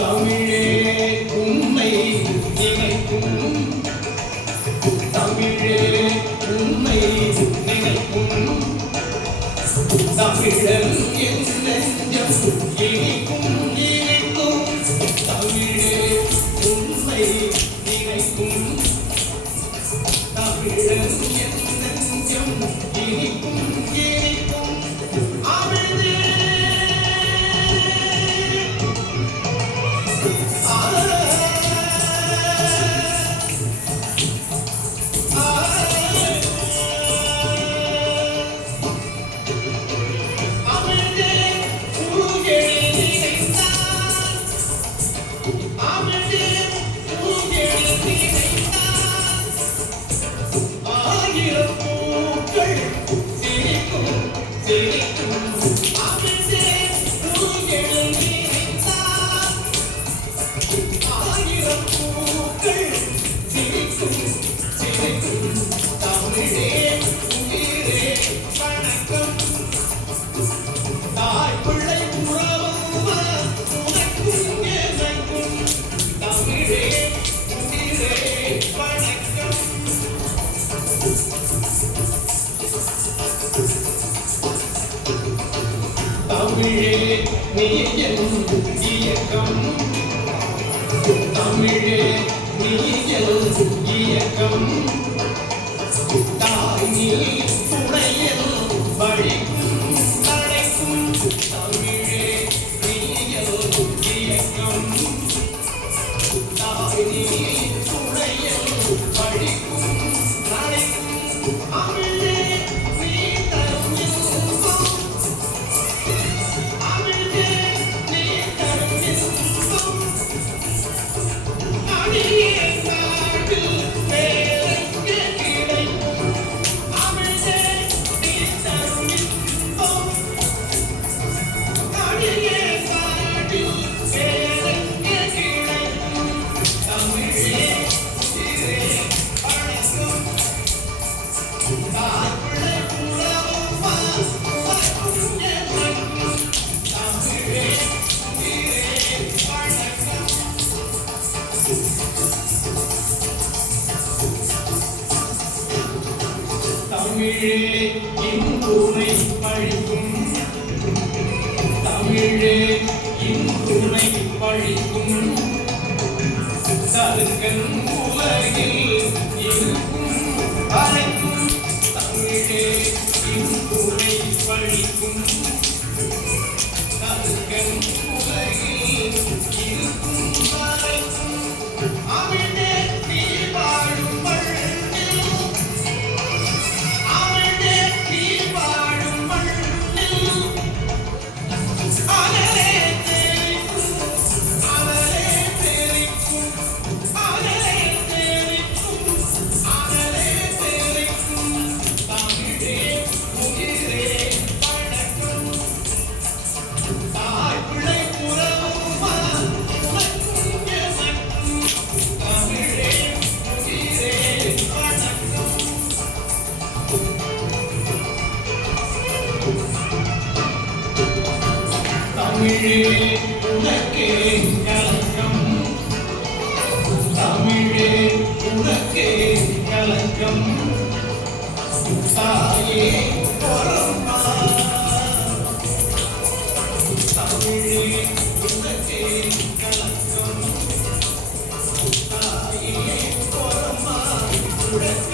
தமிழே உன்னை நினைக்கும், தமிழே உன்னை நினைக்கும், தமிழன் என் நெஞ்சம் இனிக்கும் இனிக்கும், தமிழே உன்னை நினைக்கும், தமிழன் என் நெஞ்சம் இனிக்கும் இனிக்கும், அமிழ்தே தமிழே நீ என் இயக்கம், தமிழே நீ என் இயக்கம், தாய் நீ உடையல் வழிக்கும் அழைக்கும், தமிழே நீ என் இயக்கம், தாய் நீ உடையல் வழிக்கும் அழைக்கும், அமிழ்தே நீ தரும் இன்பம், தமிழே இன்றுனை பழிக்கும், தமிழே இன்றுனை பழிக்கும், சருகன் உலகில் இருக்கும் அனைக்கும், தமிழே இன்றுனை பழிக்கும், சருகன் உலகில் இருக்கும் அனைக்கும், அமிழ்தே நீ வாழும் தமிழே தமிழே உனக்கே கலக்கம் தமிழே உனக்கே கலக்கம் தாயே பொறுமா தமிழே உனக்கே கலக்கம் தாயே பொறுமா உனக்கே